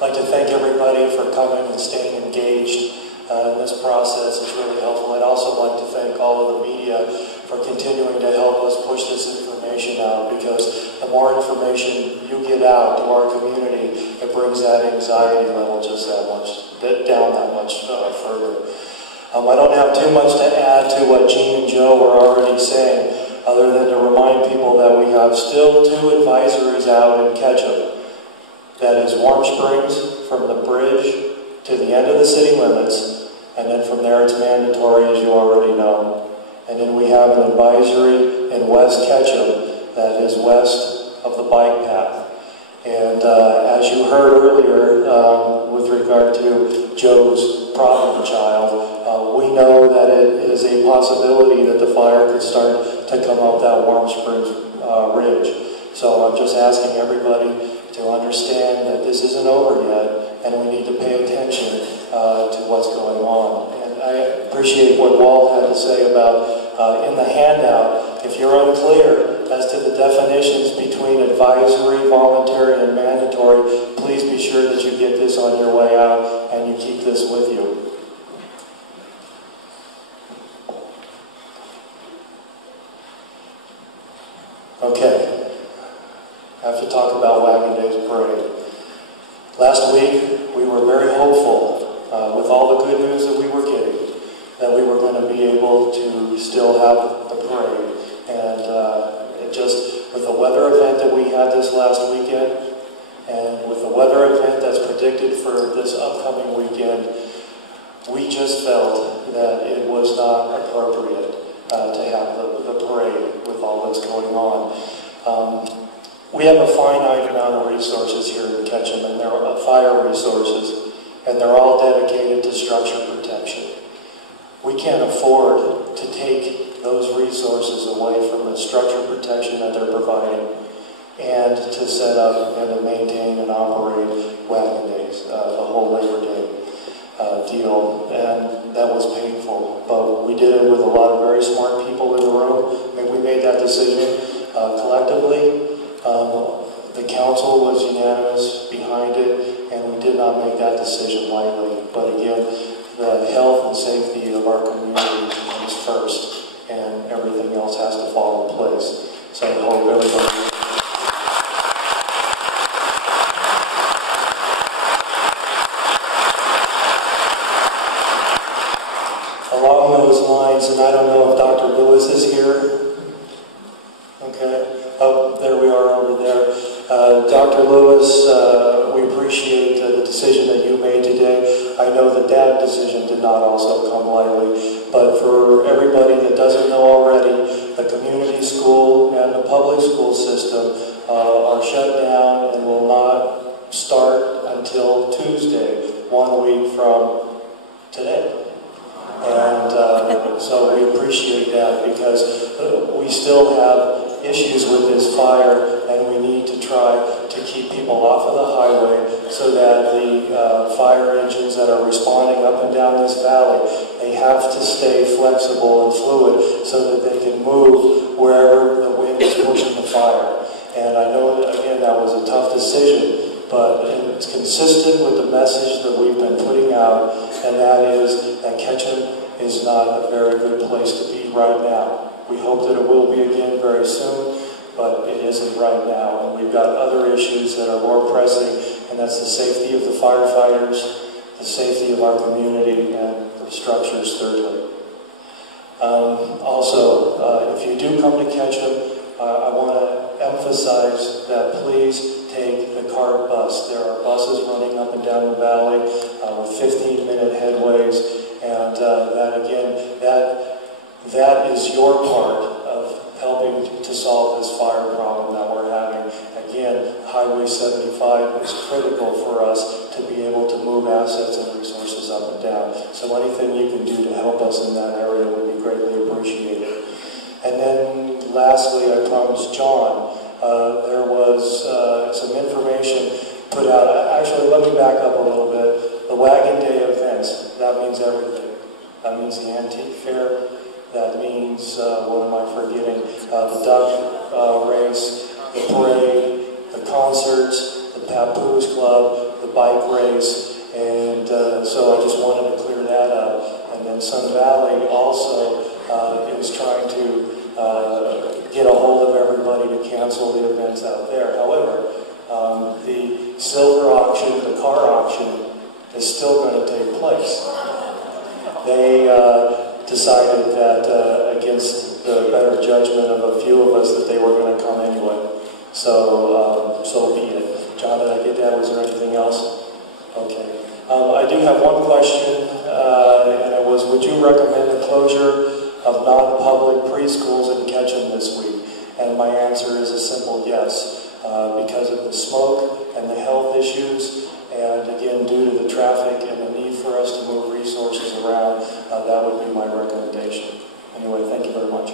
I'd like to thank everybody for coming and staying engaged in this process. It's really helpful. I'd also like to thank all of the media for continuing to help us push this information out, because the more information you get out to our community, it brings that anxiety level just down that much further. I don't have too much to add to what Gene and Joe were already saying, other than to remind people that we have still 2 advisories out in Ketchum. That is Warm Springs from the bridge to the end of the city limits, and then from there it's mandatory, as you already know. And then we have an advisory in West Ketchum that is west of the bike path. And as you heard earlier, with regard to Joe's problem child, we know that it is a possibility that the fire could start to come up that Warm Springs ridge. So I'm just asking everybody to understand that this isn't over yet, and we need to pay attention to what's going on. And I appreciate what Walt had to say about in the handout. If you're unclear as to the definitions between advisory, voluntary, and mandatory, please be sure that you get this on your way out and you keep this with you. Okay, I have to talk about Wagon Days Parade. Last week, we were very hopeful, with all the good news that we were getting, that we were going to be able to still have the parade. And it just, with the weather event that we had this last weekend, and with the weather event that's predicted for this upcoming weekend, we just felt that it was not appropriate to have the parade with all that's going on. We have a finite amount of resources here in Ketchum, and they're fire resources, and they're all dedicated to structure protection. We can't afford to take those resources away from the structure protection that they're providing and to set up and to maintain and operate Wagon Days, the whole Labor Day deal. And that was painful, but we did it with a lot of very smart people in the room, and we made that decision collectively. The council was unanimous behind it, and we did not make that decision lightly. But again, the health and safety of our community comes first, and everything else has to fall in place. So I hope everybody... Along those lines, and I don't know if Dr. Lewis is here. Okay. Oh, there we are over there. Dr. Lewis, we appreciate the decision that you made today. I know that that decision did not also come lightly, but for everybody that doesn't know already, the community school and the public school system are shut down and will not start until Tuesday, 1 week from today. And so we appreciate that, because we still have issues with this fire, and we need to try to keep people off of the highway so that the fire engines that are responding up and down this valley, they have to stay flexible and fluid so that they can move wherever the wind is pushing the fire. And I know that, again, that was a tough decision, but it's consistent with the message that we've been putting out, and that is that Ketchum is not a very good place to be right now. We hope that it will be again very soon, but it isn't right now. And we've got other issues that are more pressing, and that's the safety of the firefighters, the safety of our community, and the structures, thirdly. Also, if you do come to Ketchum, I want to emphasize that please take the CART bus. There are buses running up and down the valley with 15-minute headways, and that, again, that is your part of helping to solve this fire problem that we're having. Again, Highway 75 is critical for us to be able to move assets and resources up and down. So anything you can do to help us in that area would be greatly appreciated. And then lastly, I promised John, there was some information put out. Actually, let me back up a little bit. The Wagon Day events, that means everything. That means the antique fair. That means, what am I forgetting? The duck race, the parade, the concerts, the Papoose Club, the bike race, and so I just wanted to clear that up. And then Sun Valley also is trying to get a hold of everybody to cancel the events out there. However, the silver auction, the car auction, is still going to take place. They decided that against the better judgment of a few of us that they were going to come anyway. So, so be it. John, did I get that? Was there anything else? Okay. I do have one question, and it was, would you recommend the closure of non-public preschools in Ketchum this week? And my answer is a simple yes, because of the smoke and the health issues, and again, due to the traffic and the need for us to move resources around, that would be my recommendation. Anyway, thank you very much.